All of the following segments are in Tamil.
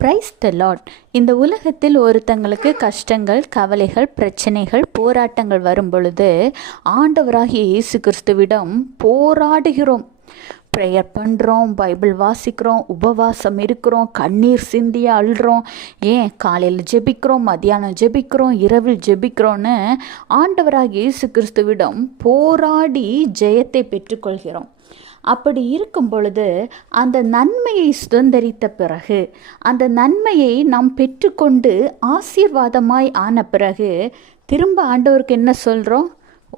Praise the Lord. இந்த உலகத்தில் ஒருத்தங்களுக்கு கஷ்டங்கள், கவலைகள், பிரச்சனைகள், போராட்டங்கள் வரும் பொழுது ஆண்டவராகிய இயேசு கிறிஸ்துவிடம் போராடுகிறோம். ப்ரேயர் பண்ணுறோம், பைபிள் வாசிக்கிறோம், உபவாசம் இருக்கிறோம், கண்ணீர் சிந்திய அழுறோம், ஏன் காலையில் ஜெபிக்கிறோம், மத்தியானம் ஜெபிக்கிறோம், இரவில் ஜெபிக்கிறோன்னு ஆண்டவராகிய இயேசு கிறிஸ்துவிடம் போராடி ஜெயத்தை பெற்றுக்கொள்கிறோம். அப்படி இருக்கும் பொழுது அந்த நன்மையை சுதந்திரித்த பிறகு, அந்த நன்மையை நாம் பெற்றுக்கொண்டு ஆசீர்வாதமாய் ஆன பிறகு திரும்ப ஆண்டவருக்கு என்ன சொல்கிறோம்?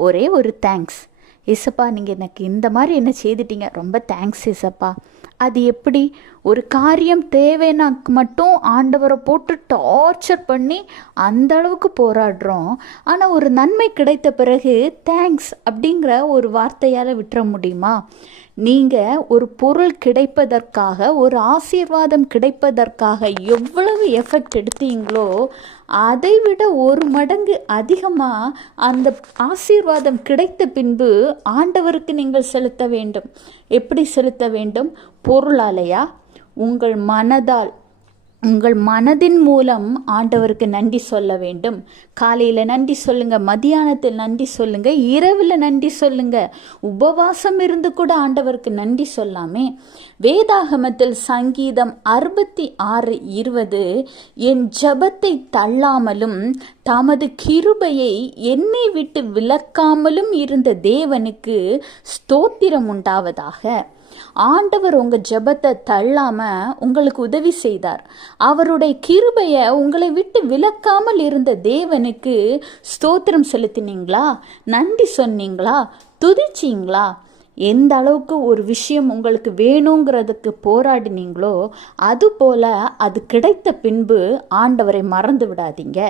ஒரே ஒரு தேங்க்ஸ். இசப்பா, நீங்கள் எனக்கு இந்த மாதிரி என்ன செய்துட்டீங்க, ரொம்ப தேங்க்ஸ் இசப்பா. அது எப்படி? ஒரு காரியம் தேவைனாக்கு மட்டும் ஆண்டவரை போட்டு டார்ச்சர் பண்ணி அந்த அளவுக்கு போராடுறோம். ஆனால் ஒரு நன்மை கிடைத்த பிறகு தேங்க்ஸ் அப்படிங்கிற ஒரு வார்த்தையால் விட்டுற முடியுமா? நீங்கள் ஒரு பொருள் கிடைப்பதற்காக, ஒரு ஆசீர்வாதம் கிடைப்பதற்காக எவ்வளவு எஃபெக்ட் எடுத்தீங்களோ அதை விட ஒரு மடங்கு அதிகமாக அந்த ஆசீர்வாதம் கிடைத்த பின்பு ஆண்டவருக்கு நீங்கள் செலுத்த வேண்டும். எப்படி செலுத்த வேண்டும்? பொருளாலையா? உங்கள் மனதால், உங்கள் மனதின் மூலம் ஆண்டவருக்கு நன்றி சொல்ல வேண்டும். காலையில் நன்றி சொல்லுங்க, மத்தியானத்தில் நன்றி சொல்லுங்க, இரவில் நன்றி சொல்லுங்க. உபவாசம் இருந்து கூட ஆண்டவருக்கு நன்றி சொல்லாமே. வேதாகமத்தில் சங்கீதம் 66:20, என் ஜெபத்தை தள்ளாமலும் தமது கிருபையை என்னை விட்டு விலக்காமலும் இருந்த தேவனுக்கு ஸ்தோத்திரம் உண்டாவதாக. ஆண்டவர் உங்கள் ஜெபத்தை தள்ளாமல் உங்களுக்கு உதவி செய்தார். அவருடைய கிருபையை உங்களை விட்டு விலக்காமல் இருந்த தேவனுக்கு ஸ்தோத்திரம் செலுத்தினீங்களா? நன்றி சொன்னீங்களா? துதிச்சிங்களா? எந்த அளவுக்கு ஒரு விஷயம் உங்களுக்கு வேணுங்கிறதுக்கு போராடினீங்களோ அதுபோல் அது கிடைத்த பின்பு ஆண்டவரை மறந்து விடாதீங்க.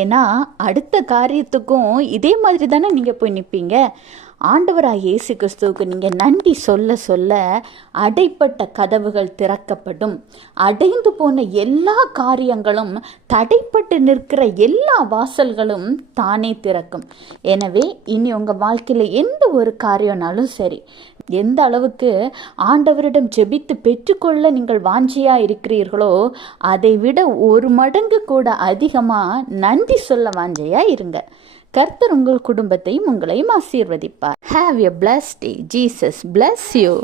ஏன்னா அடுத்த காரியத்துக்கும் இதே மாதிரி தானே நீங்கள் போய் நிற்பீங்க. ஆண்டவராக இயேசு கிறிஸ்துவுக்கு நீங்கள் நன்றி சொல்ல சொல்ல அடைப்பட்ட கதவுகள் திறக்கப்படும். அடைந்து போன எல்லா காரியங்களும், தடைப்பட்டு நிற்கிற எல்லா வாசல்களும் தானே திறக்கும். எனவே இனி உங்கள் வாழ்க்கையில் எந்த ஒரு காரியம்னாலும் சரி, எந்த அளவுக்கு ஆண்டவரிடம் ஜெபித்து பெற்றுக்கொள்ள நீங்கள் வாஞ்சியாக இருக்கிறீர்களோ அதை விட ஒரு மடங்கு கூட அதிகமாக நன்றி சொல்ல வாஞ்சையாக இருங்க. கர்த்தர் உங்கள் குடும்பத்தையும் உங்களையும் ஆசீர்வதிப்பார். Have a blessed day. Jesus bless you.